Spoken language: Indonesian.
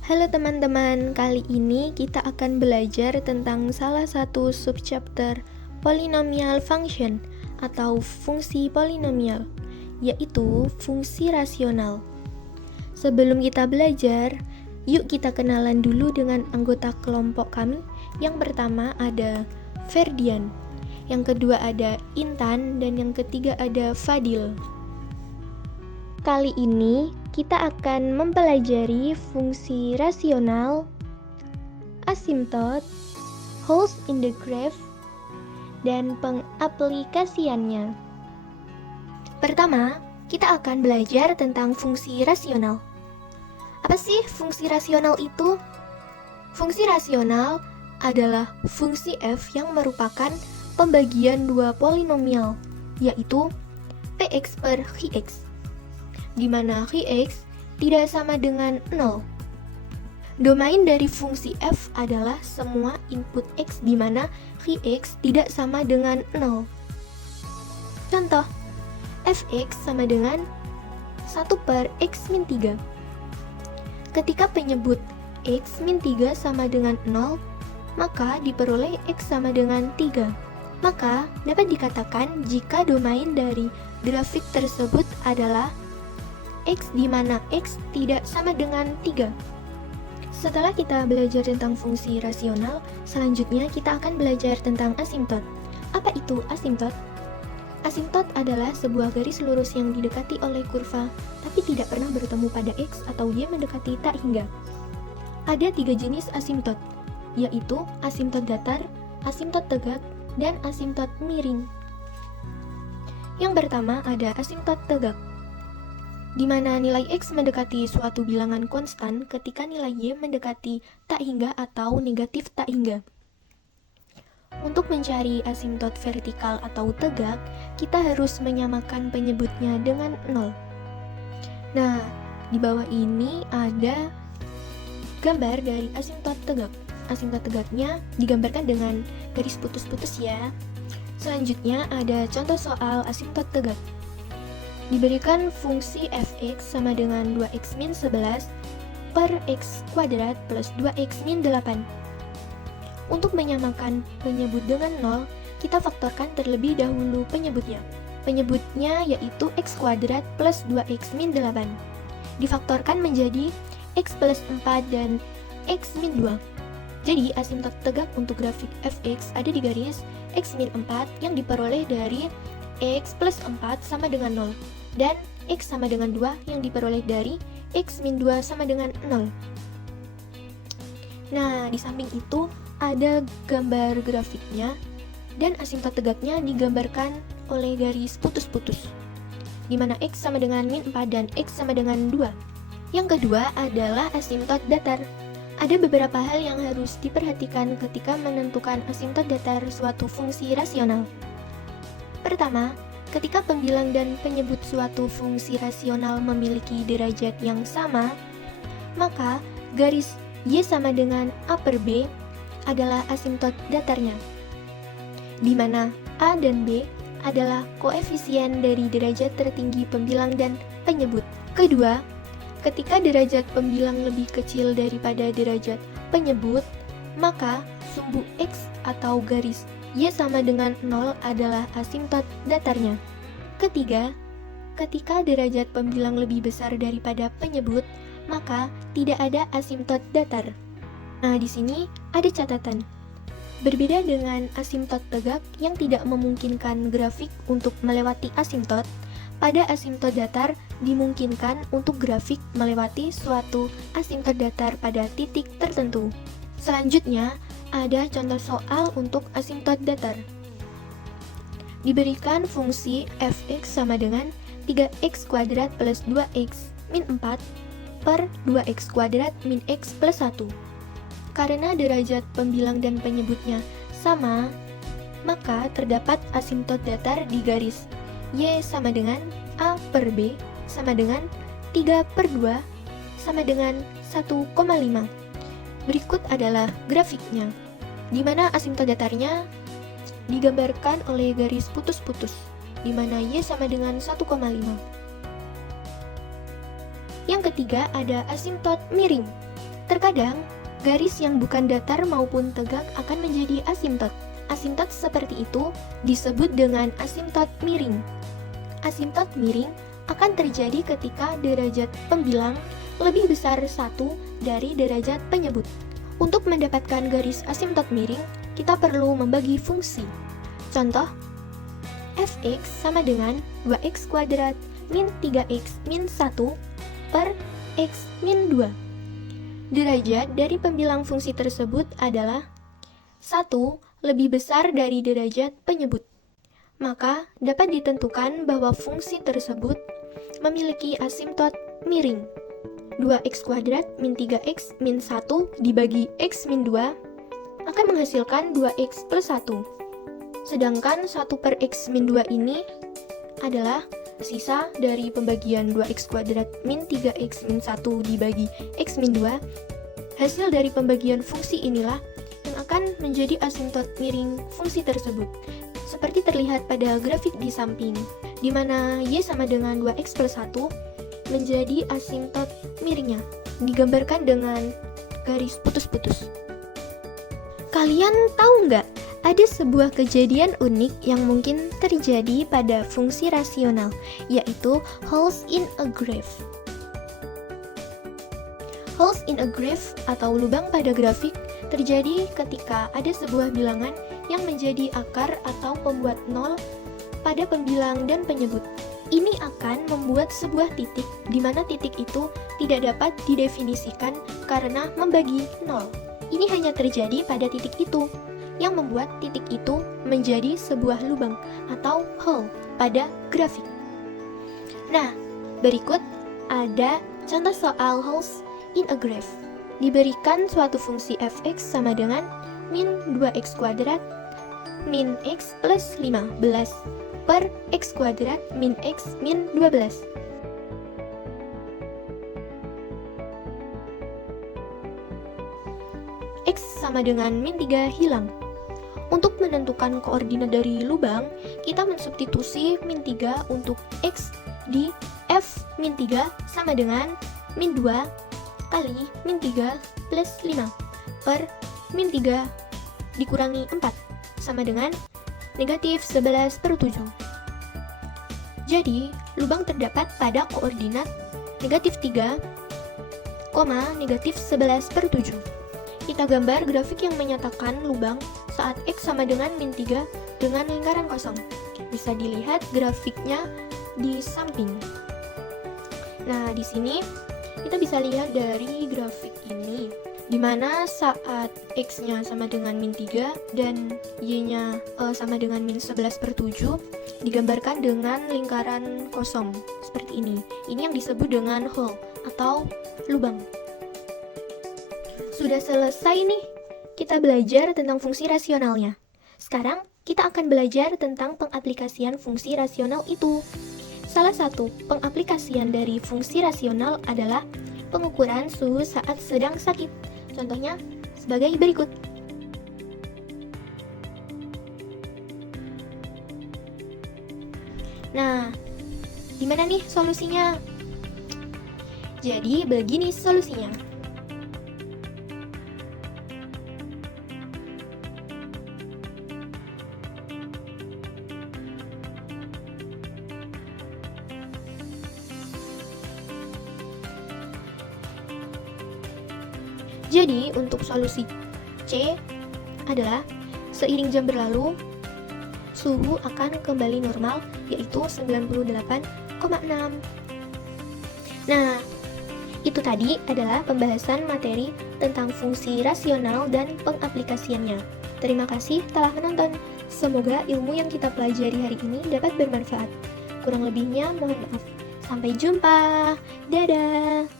Halo teman-teman, kali ini kita akan belajar tentang salah satu subchapter polynomial function atau fungsi polinomial, yaitu fungsi rasional. Sebelum kita belajar, yuk kita kenalan dulu dengan anggota kelompok kami. Yang pertama ada Ferdian, yang kedua ada Intan, dan yang ketiga ada Fadil. Kali ini kita akan mempelajari fungsi rasional, asimtot, holes in the graph, dan pengaplikasiannya. Pertama, kita akan belajar tentang fungsi rasional. Apa sih fungsi rasional itu? Fungsi rasional adalah fungsi f yang merupakan pembagian dua polinomial, yaitu px per qx, di mana qx tidak sama dengan 0. Domain dari fungsi f adalah semua input x di mana qx tidak sama dengan 0. Contoh, fx sama dengan 1 per x min 3. Ketika penyebut x min 3 sama dengan 0, maka diperoleh x sama dengan 3. Maka dapat dikatakan jika domain dari grafik tersebut adalah x di mana x tidak sama dengan 3. Setelah kita belajar tentang fungsi rasional, selanjutnya kita akan belajar tentang asimtot. Apa itu asimtot? Asimtot adalah sebuah garis lurus yang didekati oleh kurva, tapi tidak pernah bertemu pada x atau y mendekati tak hingga. Ada 3 jenis asimtot, yaitu asimtot datar, asimtot tegak, dan asimtot miring. Yang pertama ada asimtot tegak, di mana nilai x mendekati suatu bilangan konstan ketika nilai y mendekati tak hingga atau negatif tak hingga. Untuk mencari asimtot vertikal atau tegak, kita harus menyamakan penyebutnya dengan 0. Nah, di bawah ini ada gambar dari asimtot tegak. Asimtot tegaknya digambarkan dengan garis putus-putus ya. Selanjutnya ada contoh soal asimtot tegak. Diberikan fungsi fx sama dengan 2x min 11 per x kuadrat plus 2x min 8. Untuk menyamakan penyebut dengan 0, kita faktorkan terlebih dahulu penyebutnya. Penyebutnya yaitu x kuadrat plus 2x min 8. Difaktorkan menjadi x plus 4 dan x min 2. Jadi asimtot tegak untuk grafik fx ada di garis x min 4 yang diperoleh dari x plus 4 sama dengan 0. Dan x sama dengan 2 yang diperoleh dari x min 2 sama dengan 0. Nah, di samping itu ada gambar grafiknya, dan asimtot tegaknya digambarkan oleh garis putus-putus, di mana x sama dengan min 4 dan x sama dengan 2. Yang kedua adalah asimtot datar. Ada beberapa hal yang harus diperhatikan ketika menentukan asimtot datar suatu fungsi rasional. Pertama, ketika pembilang dan penyebut suatu fungsi rasional memiliki derajat yang sama, maka garis y sama dengan a per b adalah asimtot datarnya, di mana a dan b adalah koefisien dari derajat tertinggi pembilang dan penyebut. Kedua, ketika derajat pembilang lebih kecil daripada derajat penyebut, maka sumbu x atau garis y sama dengan 0 adalah asimtot datarnya. Ketiga, ketika derajat pembilang lebih besar daripada penyebut, maka tidak ada asimtot datar. Nah, di sini ada catatan. Berbeda dengan asimtot tegak yang tidak memungkinkan grafik untuk melewati asimtot, pada asimtot datar dimungkinkan untuk grafik melewati suatu asimtot datar pada titik tertentu. Selanjutnya, ada contoh soal untuk asimtot datar. Diberikan fungsi fx sama dengan 3x kuadrat plus 2x min 4 per 2x kuadrat min x plus 1. Karena derajat pembilang dan penyebutnya sama, maka terdapat asimtot datar di garis y sama dengan a per b sama dengan 3 per 2 sama dengan 1,5. Berikut adalah grafiknya, di mana asimtot datarnya digambarkan oleh garis putus-putus, di mana y sama dengan 1,5. Yang ketiga ada asimtot miring. Terkadang, garis yang bukan datar maupun tegak akan menjadi asimtot. Asimtot seperti itu disebut dengan asimtot miring. Asimtot miring akan terjadi ketika derajat pembilang lebih besar 1 dari derajat penyebut. Untuk mendapatkan garis asimtot miring, kita perlu membagi fungsi. Contoh, fx sama dengan 2x kuadrat min 3x min 1 per x min 2. Derajat dari pembilang fungsi tersebut adalah 1 lebih besar dari derajat penyebut. Maka dapat ditentukan bahwa fungsi tersebut memiliki asimtot miring. 2x kuadrat min 3x min 1 dibagi x min 2 akan menghasilkan 2x plus 1. Sedangkan 1 per x min 2 ini adalah sisa dari pembagian 2x kuadrat min 3x min 1 dibagi x min 2. Hasil dari pembagian fungsi inilah yang akan menjadi asimtot miring fungsi tersebut. Seperti terlihat pada grafik di samping, di mana y sama dengan 2x plus 1 menjadi asimtot miringnya, digambarkan dengan garis putus-putus. Kalian tahu nggak, ada sebuah kejadian unik yang mungkin terjadi pada fungsi rasional, yaitu holes in a graph. Holes in a graph atau lubang pada grafik terjadi ketika ada sebuah bilangan yang menjadi akar atau pembuat nol pada pembilang dan penyebut. Ini akan membuat sebuah titik di mana titik itu tidak dapat didefinisikan karena membagi nol. Ini hanya terjadi pada titik itu, yang membuat titik itu menjadi sebuah lubang atau hole pada grafik. Nah, berikut ada contoh soal holes in a graph. Diberikan suatu fungsi fx sama dengan min 2x kuadrat min x plus 15 per x kuadrat min x min 12. X sama dengan min 3 hilang. Untuk menentukan koordinat dari lubang, kita mensubstitusi min 3 untuk x di f min 3 sama dengan min 2 kali min 3 plus 5 per min 3 dikurangi 4 sama dengan negatif 11 per 7. Jadi, lubang terdapat pada koordinat negatif 3, negatif 11 per 7. Kita gambar grafik yang menyatakan lubang saat X sama dengan min 3 dengan lingkaran kosong. Bisa dilihat grafiknya di samping. Nah, di sini kita bisa lihat dari grafik ini, di mana saat X-nya sama dengan min 3 dan Y-nya sama dengan min 11 per 7 digambarkan dengan lingkaran kosong seperti ini. Ini yang disebut dengan hole atau lubang. Sudah selesai nih kita belajar tentang fungsi rasionalnya. Sekarang kita akan belajar tentang pengaplikasian fungsi rasional itu. Salah satu pengaplikasian dari fungsi rasional adalah pengukuran suhu saat sedang sakit. Contohnya sebagai berikut. Nah, gimana nih solusinya? Jadi begini solusinya. Jadi, untuk solusi C adalah seiring jam berlalu, suhu akan kembali normal, yaitu 98,6. Nah, itu tadi adalah pembahasan materi tentang fungsi rasional dan pengaplikasiannya. Terima kasih telah menonton. Semoga ilmu yang kita pelajari hari ini dapat bermanfaat. Kurang lebihnya mohon maaf. Sampai jumpa. Dadah.